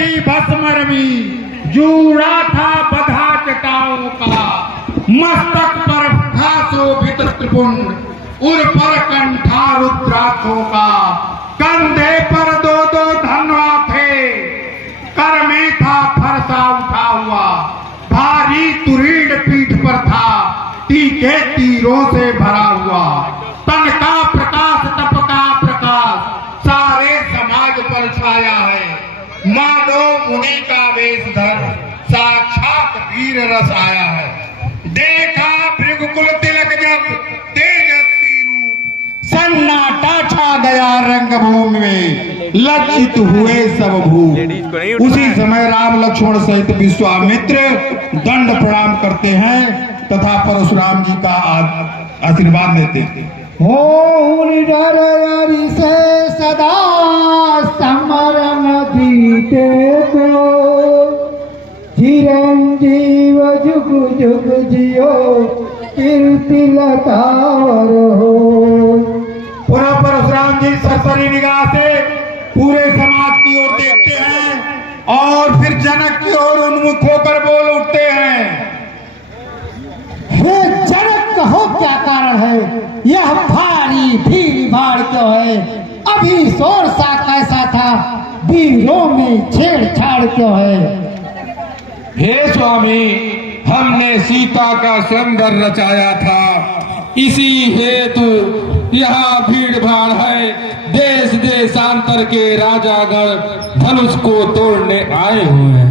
थी भस्म रवि, जूड़ा था बधा जटाओं का, मस्तक पर था शोभित त्रिपुंड, उर पर कंठा रुद्राक्षों का, कंधे पर दो दो धनवा थे, कर में था फरसा उठा हुआ, भारी तुरीड़ पीठ पर था, तीखे तीरों से भरा हुआ, तन का प्रकाश तप का प्रकाश सारे समाज पर छाया है, मानो मुनि का वेश धर साक्षात वीर रस आया है। देखा भृगुकुल तिलक जब तेजस्वी रूप, सन्नाटा छा गया रंगभूमि में, लज्जित हुए सब भूप। उसी समय राम लक्ष्मण सहित विश्वामित्र दंड प्रणाम करते हैं तथा परशुराम जी का आशीर्वाद लेते हैं। हो निडर हरि से सदा समरन जीते को, चिरंजीव जुग जुग जियो कीर्ति लतावर हो। पुनः परशुराम जी सरसरी निगाह से पूरे समाज की ओर देखते हैं और फिर जनक की ओर उन्मुख होकर बोल उठते हैं। हे जनक, कहो क्या कारण है, यह भारी भीड़ भाड़ क्यों है, अभी शोर सा कैसा था, वीरों में छेड़छाड़ क्यों है। हे स्वामी, हमने सीता का सौंदर्य रचाया था, इसी हेतु यहाँ भीड़ भाड़ है। देश देशांतर के राजागण धनुष को तोड़ने आए हुए हैं।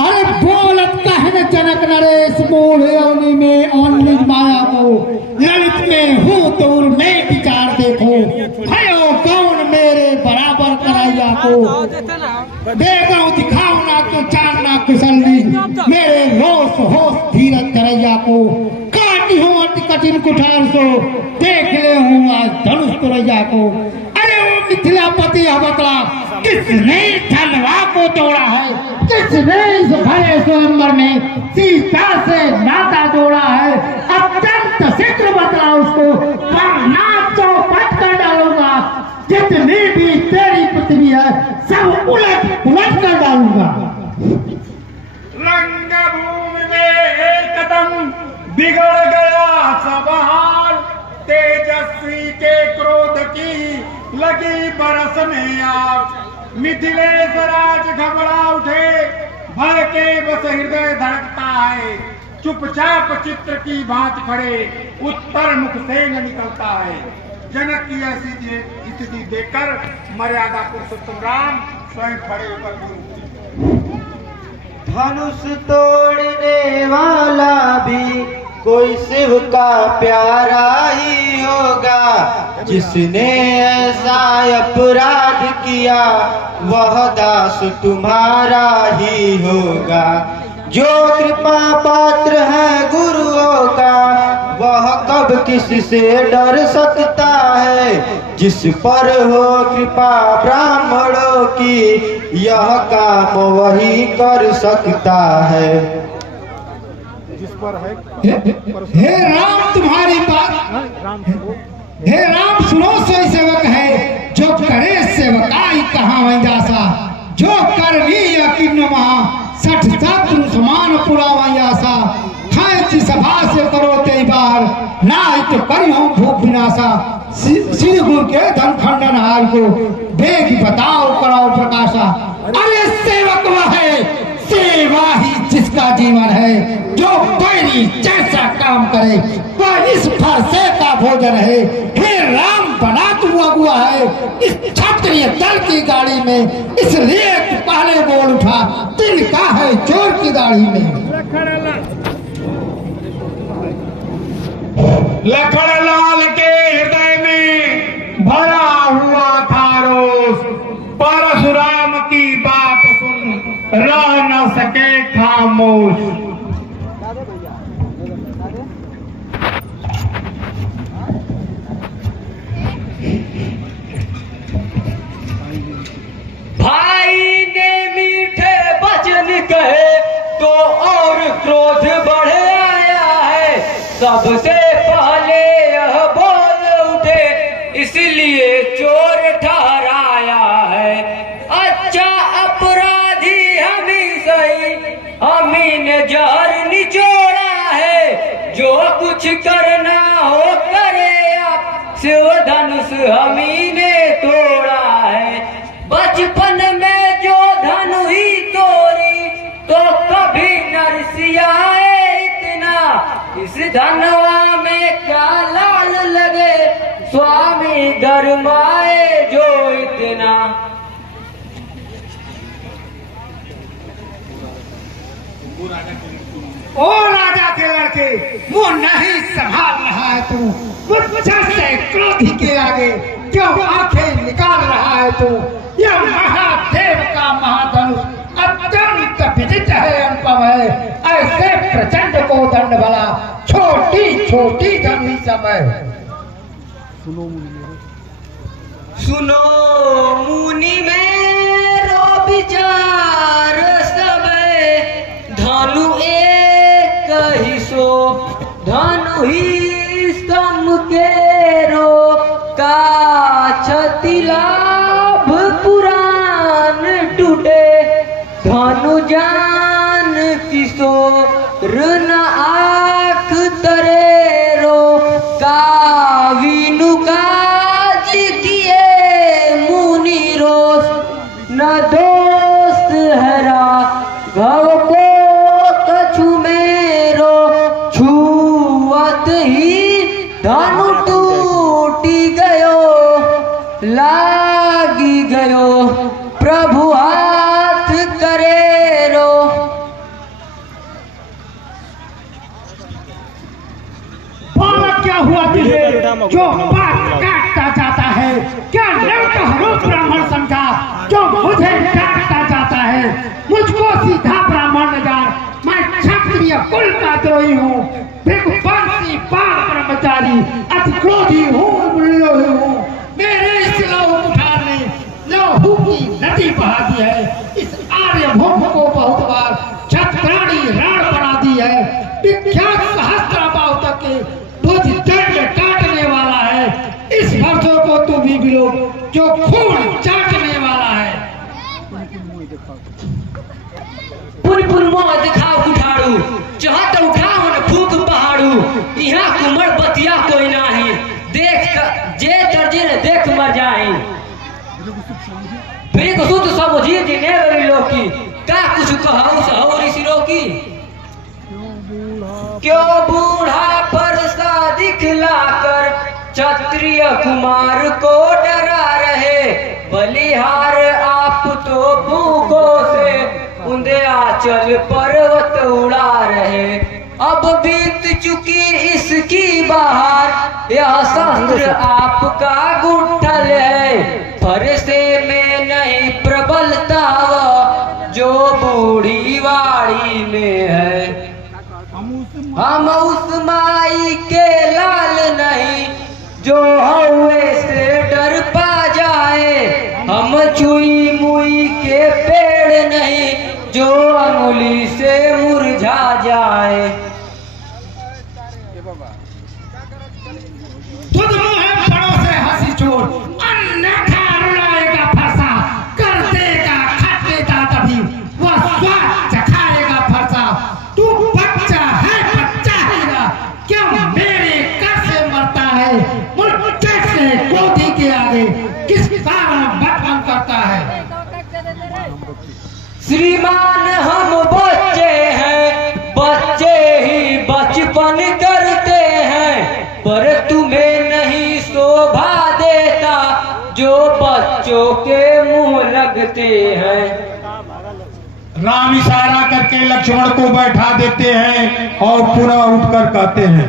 अरे बोलत कहने जनक नरेश, मूढ़ योनि में ओनली माया को, ललित में हूँ दूर में विचार देखो, भयो कौन मेरे बराबर कराइया को, देखो दिखाओ ना तो चारना कुशली, मेरे रोष होश धीरज करैया को, काटी हूँ अति कठिन कुठार सो, देख ले हूँ आज धनुष तुरैया को। अरे वो मिथिलापति अवतरा, किसने ढलवा को तोड़ा है, किसने इस भरे स्वयंवर में सीता से नाता जोड़ा है, अत्यंत शीघ्र बतला उसको, वरना चौपट कर डालूंगा, जितनी भी तेरी पृथ्वी है सब उलट पुलट कर डालूंगा। रंगभूमि में एक कदम बिगड़ गया सब हाल, तेजस्वी के क्रोध की लगी बरसने आग, मिथिलेश राज घबरा उठे, भय के बस हृदय धड़कता है, चुपचाप चित्र की भांति खड़े, उत्तर मुख से न निकलता है। जनक की ऐसी स्थिति देखकर मर्यादा पुरुषोत्तम राम स्वयं खड़े होकर धनुष तोड़ने वाला भी कोई शिव का प्यारा ही होगा, जिसने ऐसा अपराध किया वह दास तुम्हारा ही होगा। जो कृपा पात्र है गुरुओं का वह कब किससे डर सकता है, जिस पर हो कृपा ब्राह्मणों की यह काम वही कर सकता है। जिस पर है हे राम तुम्हारी बात, हे राम सुनो सोई सेवक है, जो करे सेवकाई कहाँ वहीं जासा, जो करनी यकीन महा सठ शत्रु समान पुरावा आशा, खाए थी सभा से करो ते बार, ना तो करी हूँ भूख विनाशा, श्री गुरु के धन खंडन हार को, बेग बताओ कराओ प्रकाशा। अरे सेवक वह है, सेवा ही जिसका जीवन है, जो बैरी जैसा काम करे वह इस फरसे का भोजन है। हे राम बना तू अगुआ है इस क्षत्रिय दल की गाड़ी में, इसलिए तू पहले बोल उठा, दिल का है चोर की दाढ़ी में। लखनलाल के हृदय में भरा हुआ था रोष, परशुराम की बात सुन रह न सके खामोश। भाई ने मीठे वचन कहे तो और क्रोध बढ़ आया है, सबसे पहले यह बोल उठे इसलिए चोर ठहराया है। अच्छा अपराध करना हो करे अब, शिव धनुष हमी ने तोड़ा है। बचपन में जो धनु ही तोड़ी तो कभी नरसियाए इतना, इस धनवा में क्या लाल लगे, स्वामी गरमाए जो इतना। ओ राजा के लड़के, वो नहीं संभाल रहा है तू, मुझसे से क्रोधी के आगे क्यों आंखें निकाल रहा है तू। यह महादेव का महाधनुष अत्यंत विदित है, अनुपम है। ऐसे प्रचंड को दंड भला छोटी छोटी धनुष समय। सुनो मुनि मेरो विचार समय, धनु एक ही सो, धनु ही सम केरो, का क्षति लाभ पुराण टूटे, धनु जान किशोर न आँख तरेरो, का विनु काज किए मुनि रोष, न दोस्त हरा भव को कछु मेरो, छुअत ही धनु टूटी गयो, लागी गयो प्रभु हाथ करेरो। बालक क्या हुआ तुझे जो बात काटता जाता है? क्या नरक ब्राह्मण समझा जो मुझे काटता जाता है? मुझको सीधा ब्राह्मण न जान, मैं क्षत्रिय कुल का द्रोही हूँ, भृगुवंशी पाल ब्रह्मचारी, अति क्रोधी हूँ, मृलोही हूँ। मेरे इस लहू कुठार ने लहू की नदी बहा दी है, इस आर्यभूम को बहुत बार छत्राणी राण बना दी है। विख्यात सहस्त्राबाहु तक के भुज दंड काटने वाला है, इस वर्षों को तू भी बिलो जो खून चाटने वाला है। पुन पुन मोह दिखाओ कुठाड़ू, चाहत उठाओ न फूक पहाड़ू, यहाँ कुमर बतिया कोई नाही, देख जे दर्जे ने देख मर जाए। फिर को सुत सब जी जी ने गई लोकी, का कुछ कहऊ सहौ ऋषि रोकी। क्यों बूढ़ा परसा दिखलाकर क्षत्रिय कुमार को डरा रहे, बलिहार आप तो भूखों से उन्दे आंचल पर्वत उड़ा रहे। अब बीत चुकी इसकी बहार, यह शस्त्र आपका गुठल है, फरसे में नहीं प्रबलता वह जो बूढ़ी वाड़ी में है। हम उस माई के लाल नहीं जो हवे से डर पा जाए, हम चुई मुई के पेड़ नहीं जो अंगुली से मुरझा जाए। खुद मुँह बड़ों से हंसी छोड़, अन्यथा रुलाएगा फरसा, कर देगा खट्टे का तभी वह स्वाद चखाएगा फरसा। तू बच्चा है, बच्चा हीरा, क्यों मेरे कर से मरता है? मुझसे से क्रोधी के आगे किस कारण बचपन करता है? श्रीमान हम बच्चे हैं, बच्चे ही बचपन करते हैं, पर तुम्हें नहीं शोभा देता जो बच्चों के मुंह लगते हैं। राम इशारा करके लक्ष्मण को बैठा देते हैं और पुनः उठकर कहते हैं,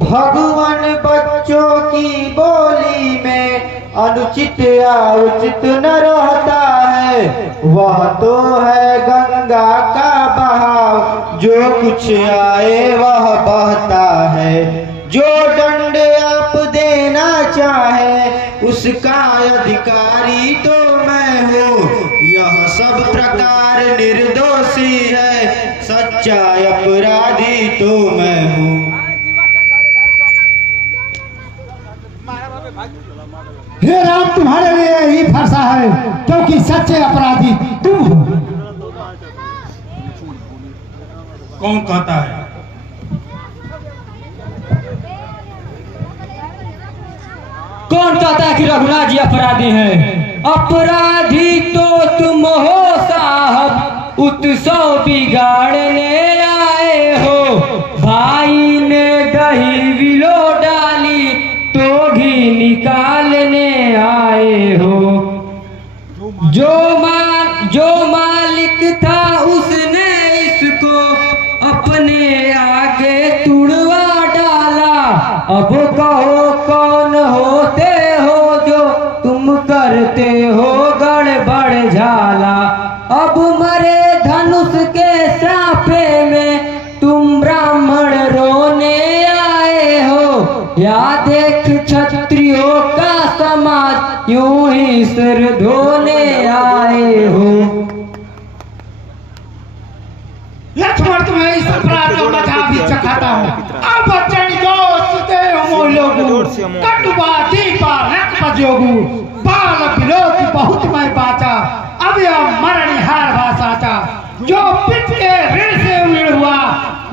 भगवान बच्चों की बोली में अनुचित या उचित न रहता है, वह तो है गंगा का बहाव, जो कुछ आए वह बहता है। जो दंड आप देना चाहे उसका अधिकारी तो मैं हूँ, यह सब प्रकार निर्दोषी है, सच्चा अपराधी तो मैं हूँ। हे राम, तुम्हारे लिए ही फरसा है, क्योंकि सच्चे अपराधी तुम हो। कौन कहता है? कौन कहता है कि रघुनाथ जी अपराधी हैं? अपराधी तो तुम हो साहब, उत्सव बिगाड़ने आए हो। भाई ने दही विलो डाली तो घी निकालने आए हो। जो मालिक था उसने इसको अपने आगे तुड़वा डाला। अब कहो कौन होते हो जो तुम करते हो गड़बड़ झाला। अब मरे धनुष के साफे में तुम ब्राह्मण रोने आए हो। या देख क्षत्रियों का समाज यूं ही सिर धोने आए हो। लक्ष्मण, तुम्हें इस अपराध का मजा भी चखाता हूँ। अब बच्चन दोस्त दे मोलोगु, कटुबा दीपा रख जोगु, बाल बिलोक बहुत मैं बाचा, अब यह मरणहार भाषाचा। जो पिता के ऋण से उड़ हुआ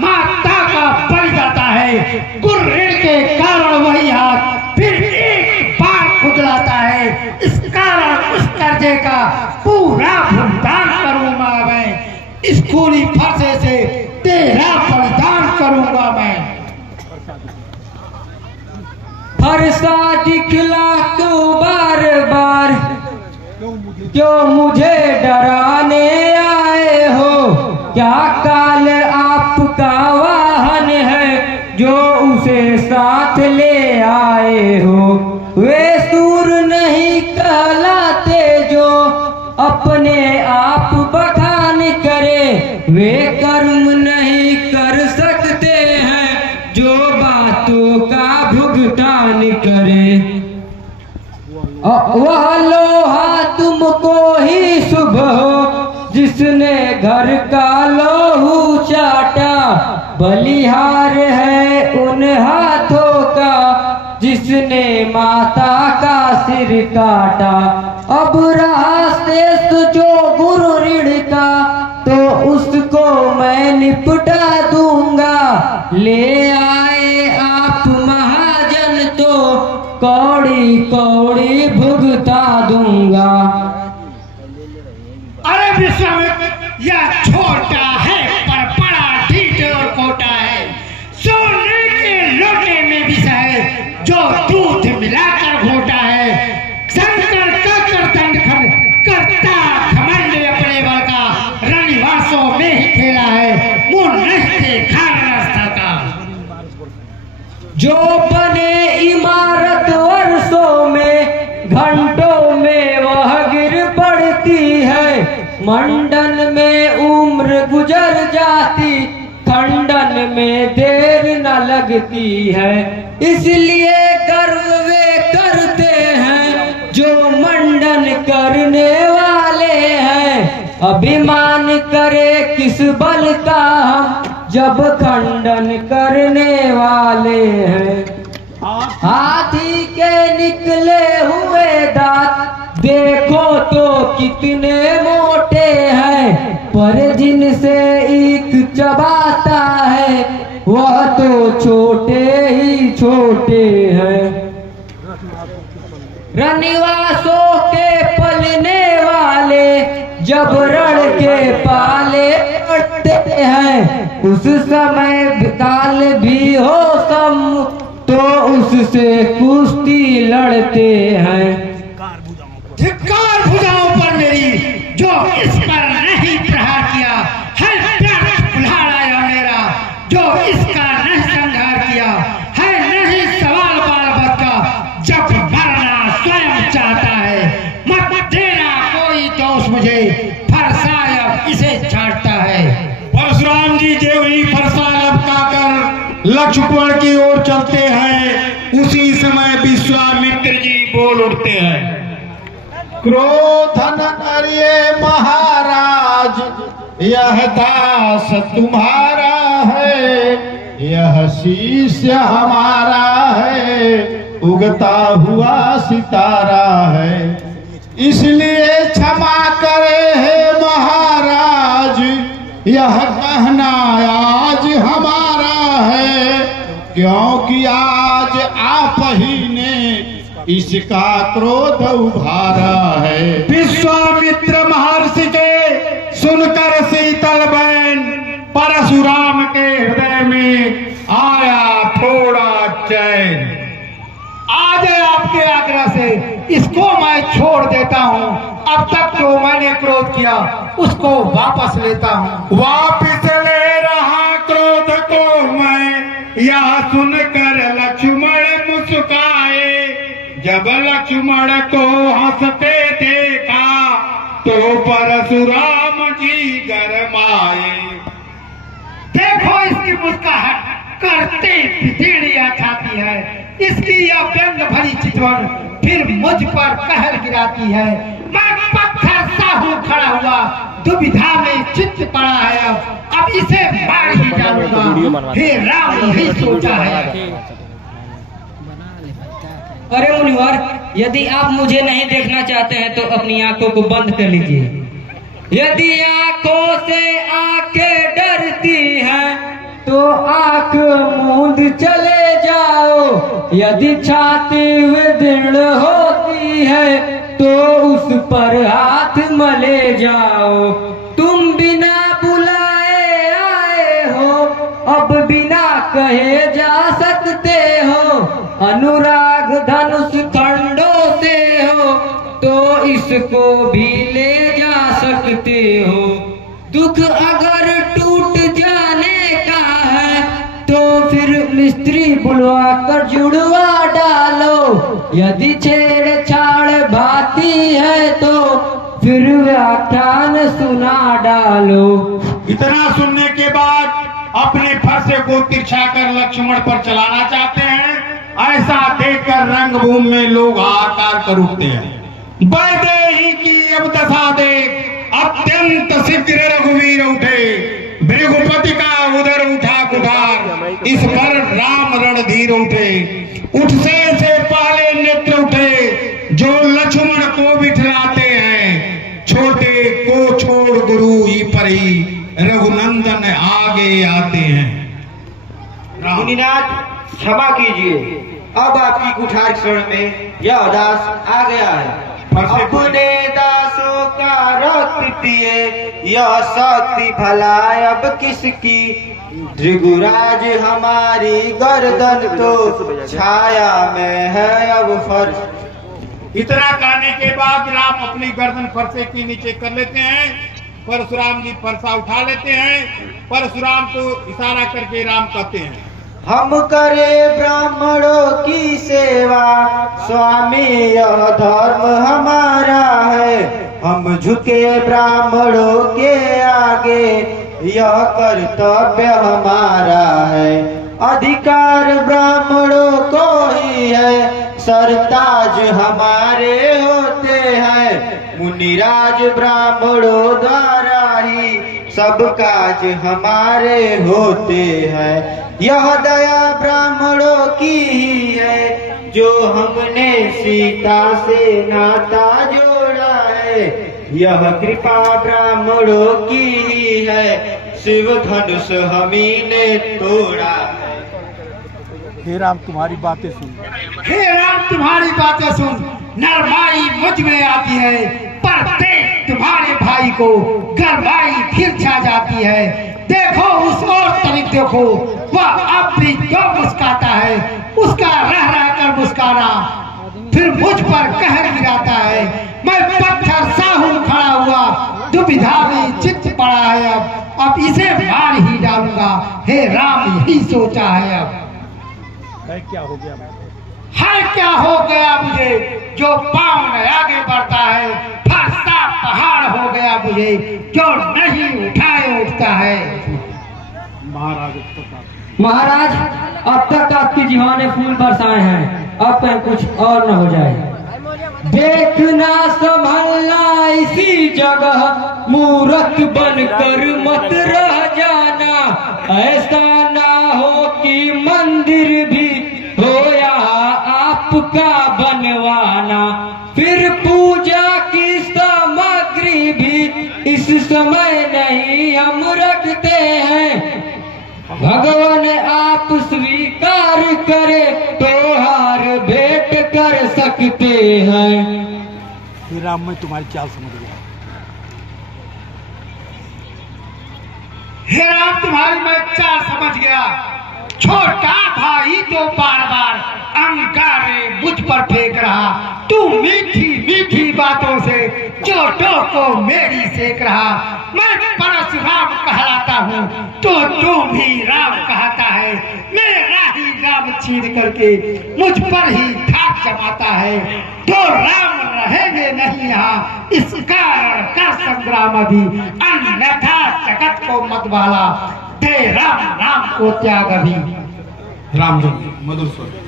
माता का बलि जाता है। गुरु ऋण के कारण वही हाथ फिर एक बार खुजलाता है। इस कारण उस कर्जे का पूरा भुगतान करूंगा मैं। इस खूनी फरसे से तेरा बलिदान करूंगा मैं। फरसा दिखला क्यों बार बार, क्यों मुझे डराने आए हो। क्या काल आपका वाहन है जो उसे साथ ले आए हो। वे सूर नहीं कहलाते जो अपने आप बखान करे। वे कर्म नहीं कर सकते हैं जो बातों का भुगतान करे। वह लोहा तुमको ही शुभ हो जिसने घर का लोहू चाटा। बलिहार है उन हाथों का जिसने माता का सिर काटा। अब रहा शेष जो गुरु ऋण का तो उसको मैं निपटा दूंगा। ले आए आप महाजन तो कौड़ी कौड़ी भुगता दूंगा। अरे विश्वामित्र, यह छोटा है पर बड़ा ढीठ और खोटा है। सोने के लोटे में विष है जो दूध मिलाकर घोटा है। शंकर का दंड खंड करता घमंड अपने बल का, रनिवासों में ही खेला है मुंह नहीं देखा रास्ता का। जो बने इमारत वर्षों में, घंटों में वह गिर पड़ती है। मंडन में उम्र गुजर जाती, खंडन में देर न लगती है। इसलिए गर्व वे करते हैं जो मंडन करने वाले हैं। अभिमान करे किस बल का हम जब खंडन करने वाले हैं। हाथी के निकले हुए दांत देखो तो कितने मोटे हैं, पर जिनसे ईख चबाता है वह तो छोटे ही छोटे हैं। रनिवासों के पलने वाले जब रण के पाले पड़ते हैं, उस समय काल भी हो सम तो उससे कुश्ती लड़ते हैं। धिक्कार भुजाओं पर मेरी, जो इस पर नहीं प्रहार किया है। व्यर्थ कुल्हाड़ा मेरा जो इसका नहीं संहार किया है। नहीं सवाल बाल बद का जब मरना स्वयं चाहता है। मत देना कोई दोष मुझे, फरसायब इसे छाटता है। परशुराम जी जो ही फरसा लपका कर लक्ष्मण की ओर चलते हैं, उसी समय विश्वामित्र जी बोल उठते हैं। क्रोध न करिए महाराज, यह दास तुम्हारा है, यह शिष्य हमारा है। उगता हुआ सितारा है। इसलिए क्षमा करे हे महाराज, यह कहना आज हमारा है, क्योंकि आज आप ही ने इसका क्रोध उभारा है। विश्वामित्र महर्षि के सुनकर शीतल बहन परशुराम के हृदय में आया थोड़ा चैन। आज आपके आग्रह से इसको मैं छोड़ देता हूँ। अब तक जो मैंने क्रोध किया उसको वापस लेता हूँ। वापिस ले रहा क्रोध को मैं, यह सुनकर लक्ष्मण मुस्काए। जब लक्ष्मण को हंसते देखा तो परशुराम जी गरमाए। देखो इसकी मुस्कुराहट करते बिजलियां छाती है, इसकी यह व्यंग भरी चितवन फिर मुझ पर कहर गिराती है। मैं पत्थर सा हूँ खड़ा हुआ, दुविधा में चित्त पड़ा है। अब इसे मार ही डालूंगा, हे राम यही सोचा है। अरे मुनिवर, यदि आप मुझे नहीं देखना चाहते हैं तो अपनी आंखों को बंद कर लीजिए। यदि आंखों से आंखें डरती हैं तो आंख मूंद चले जाओ। यदि छाती में दृढ़ होती है तो उस पर हाथ मले जाओ। तुम बिना बुलाए आए हो, अब बिना कहे जा सकते हो। अनुराग धनुष खंडों से हो तो इसको भी ले जा सकते हो। दुख अगर टूट जाने का है तो फिर मिस्त्री बुलवा कर जुड़वा डालो। यदि छेड़छाड़ भाती है तो फिर व्याख्यान सुना डालो। इतना सुनने के बाद अपने फरसे को तिरछा कर लक्ष्मण पर चलाना चाहते हैं। ऐसा देखकर रंगभूमि में लोग हाहाकार कर उठते हैं। वैदेही की अब दशा देख अत्यंत शीघ्र रघुवीर उठे। भृगुपति का उदर उठा कुठार, इस पर राम रणधीर उठे। उठने से पहले नेत्र उठे जो लक्ष्मण को बिठलाते हैं। छोटे को छोड़ गुरु ही पर ही रघुनंदन आगे आते हैं। मुनिनाथ क्षमा कीजिए, अब आपकी कुठार क्षण में यह दास आ गया है। अपने दासों का रक्त पिए यह शक्ति भला अब किसकी। भृगुराज हमारी गर्दन तो छाया में है अब फर्श। इतना कहने के बाद राम अपनी गर्दन फरसे के नीचे कर लेते हैं। परशुराम जी फरसा उठा लेते हैं। परशुराम को इशारा करके राम कहते हैं, हम करे ब्राह्मणों की सेवा, स्वामी यह धर्म हमारा है। हम झुके ब्राह्मणों के आगे, यह कर्तव्य हमारा है। अधिकार ब्राह्मणों को ही है, सरताज हमारे होते हैं। मुनिराज ब्राह्मणों द्वारा ही सब काज हमारे होते हैं। यह दया ब्राह्मणों की ही है, जो हमने सीता से नाता जोड़ा है। यह कृपा ब्राह्मणों की ही है, शिव धनुष हमी ने तोड़ा है। हे राम तुम्हारी बातें सुन, हे राम तुम्हारी बातें सुन। नरमाई मुझ में आती है, पर देख तुम्हारे भाई को गरमाई फिर छा जाती है। देखो उस और तरफ देखो, वह अब भी क्यों मुस्काता है। उसका रह रह कर मुस्काना फिर मुझ पर कहर गिराता है। मैं पत्थर सा हूँ खड़ा हुआ, दुविधा में चित्त पड़ा है। अब इसे मार ही डालूंगा, हे राम यही सोचा है। अब क्या हो गया? है क्या हो गया मुझे, जो पाँव न आगे बढ़ता है। फरसा पहाड़ हो गया मुझे, जो नहीं उठाए उठता है। महाराज, अब तक आपकी जीवा ने फूल बरसाए हैं, अब कहीं कुछ और न हो जाए। देखना संभलना इसी जगह, मूर्ख बनकर मत रह जाना। ऐसा ना हो कि मंदिर भी हो यहाँ आप करे तो हार भेंट कर सकते हैं। हे राम, मैं तुम्हारी चाल समझ गया। हे राम, तुम्हारी मैं चाल समझ गया। छोटा भाई तो बार बार अंगारे मुझ पर फेंक रहा, तू मीठी मीठी बातों से चोटों को मेरी सेक रहा। मैं परशुराम कहलाता हूँ तो तू भी राम कहता है। मेरा ही राम छीन करके मुझ पर ही धाक जमाता है। तो राम रहेंगे नहीं यहाँ, इस कारण का संग्राम अभी, अन्यथा जगत को मत वाला दे राम नाम को त्याग अभी। राम जी मधुर स्वर।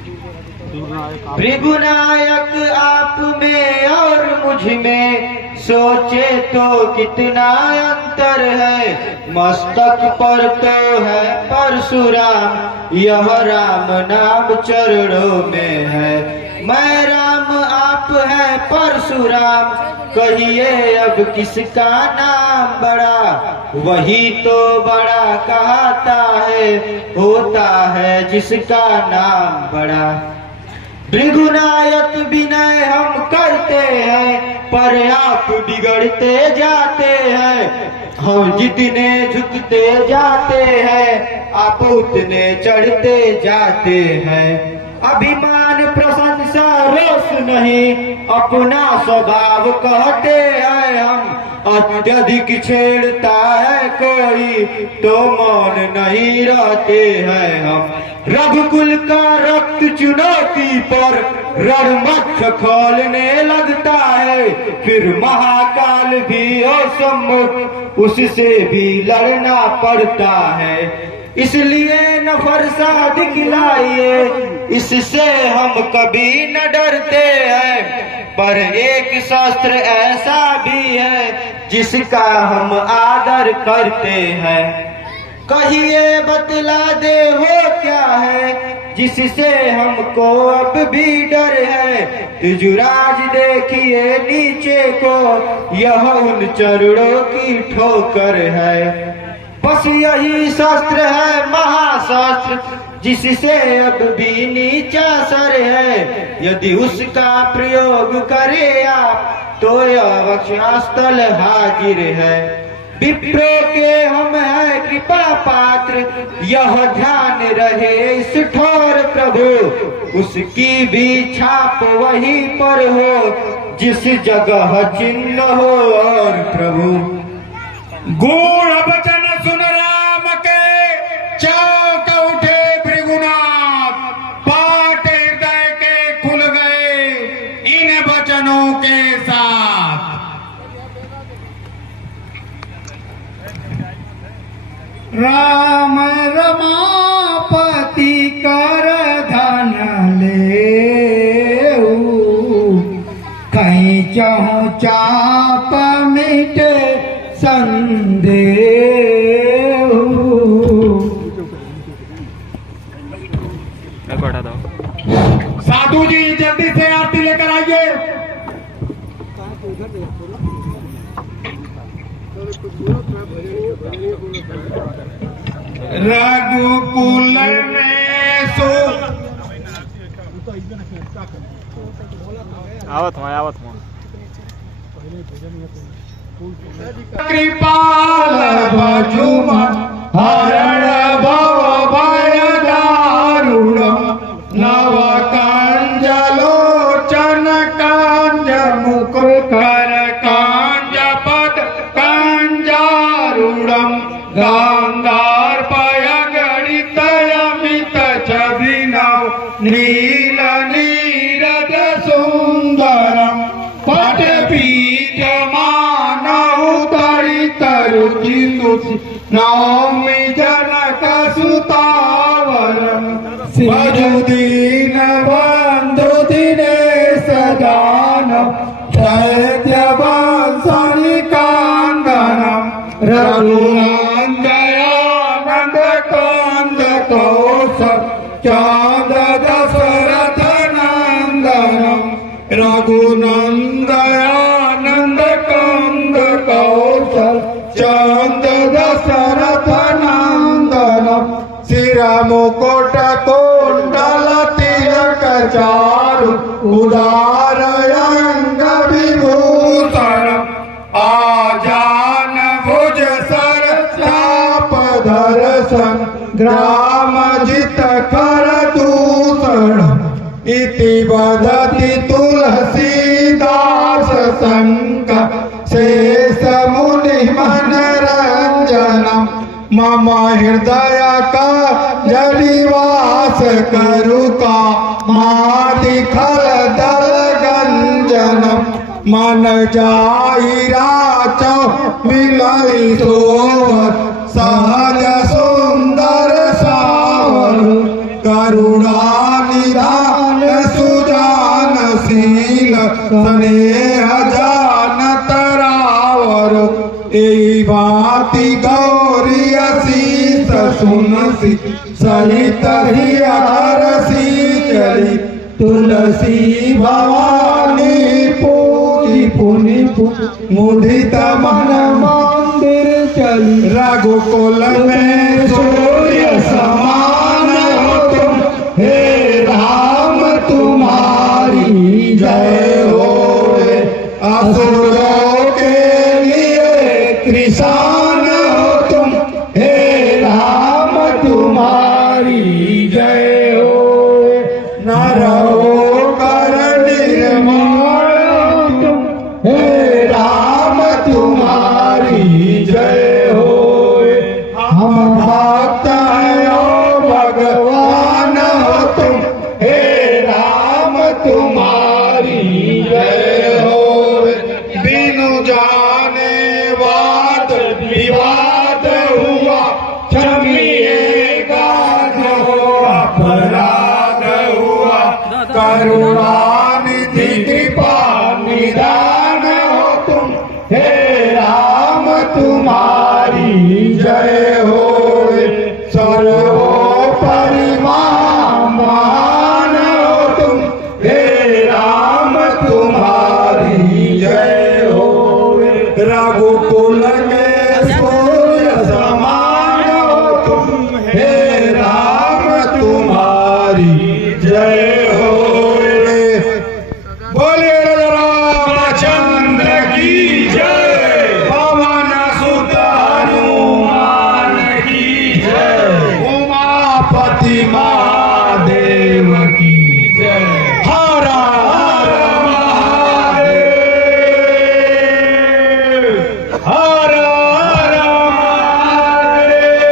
भृगुनायक आप में और मुझ में सोचे तो कितना अंतर है। मस्तक पर तो है परशुराम, यह राम नाम चरणों में है। मैं राम आप है परशुराम, कहिए अब किसका नाम बड़ा। वही तो बड़ा कहता है, होता है जिसका नाम बड़ा। भृगुनायक विनय हम करते हैं, पर आप बिगड़ते जाते हैं। हम जितने झुकते जाते हैं, आप उतने चढ़ते जाते हैं। अभिमान प्रशंसा रोष नहीं, अपना स्वभाव कहते हैं हम। अत्यधिक छेड़ता है कोई तो मौन नहीं रहते हैं हम। रघुकुल का रक्त चुनौती पर रणमक्ष खोलने लगता है। फिर महाकाल भी हो सम्मुख, उससे भी लड़ना पड़ता है। इसलिए न फरसा दिखलाइए, इससे हम कभी न डरते हैं। पर एक शास्त्र ऐसा भी है जिसका हम आदर करते हैं। कहिए बतला दे वो क्या है जिससे हमको अब भी डर है। युवराज देखिए नीचे को, यह उन चरणों की ठोकर है। बस यही शास्त्र है महाशास्त्र, जिससे अब भी नीचा सर है। यदि उसका प्रयोग करे आप तो यह वक्षस्थल हाजिर है। विप्रो के हम है कृपा पात्र, यह ध्यान रहे इस ठोर प्रभु। उसकी भी छाप वहीं पर हो जिस जगह चिन्ह हो और प्रभु। गूढ़ वचन सुन राम के, चौंक उठे भृगुनाथ। पाट हृदय के खुल गए इन वचनों के साथ। राम रमापति कर धन ले, कहीं चहु चाप मिटे संदेह। साधु जी जल्दी से आरती लेकर आइए। रघुकुल में सो आवत कृपाल भजुमन हरण भव भय दारुणम। नव कांजलोचन कांज मुख कर कांज पद कांजारूढ़म। गांधार पय गणित अमित छविनव नील नीरद सुंदरम। पट पीठ मानव तरित रुचि सुचि नौमि जनक सुतावरम। भजुदीन बंधु दिनेश दानव दैत्य वंशनि कांदनम। रघुनंदयानंद कांद कौशल चांद दशरथ नंदनम। रघुनंदयानंद कांद कौशल चांद दशरथ नंदनम। सिर मुकुट कुंडल चारु उदार अंग विभूषण आजान भुज सर चाप दर्शन ग्राम जित कर दूषण इति वदति तुलसीदास शंकर शेष मुनि मनरंजनम मम हृदय का जलिवास करुका मादि खल दल गंजनम मन जाई राचो मिलई सोवर सहज सुंदर सावर करुणा निधान सुजान शील स्नेह जान तरावर एई भांति गौरी असीस सुनसी सहित ही हरसी चली तुलसी भवानी पूजी पुनि मुदित मन मंदिर चली रघुकुल में सूर्य समान हो तुम हे राम तुम्हारी जय हो असुरों के लिए कृष्ण हो तुम हे राम तुम्हारी जय हो नर होकर निर्मल तुम हे राम तुम्हारी जय हो हम भक्त हैं ओ भगवान हो तुम हे राम तुम्हारी जय हो बिनु जाने वाद विवाद हुआ क्षमिएगा जो अपराध हुआ करुणानिधि कृपा निदान हो तुम हे राम तुम्हारी जय हो सर्वोपरि महान हो तुम हे राम तुम्हारी जय हो रघुकुल में सूर्य समान हो तुम हे राम तुम्हारी जय हो बोले रामचंद्र की जय पवन सुत हनुमान की जय उमापति महादेव की जय हर हर महादेव हर हर महादेव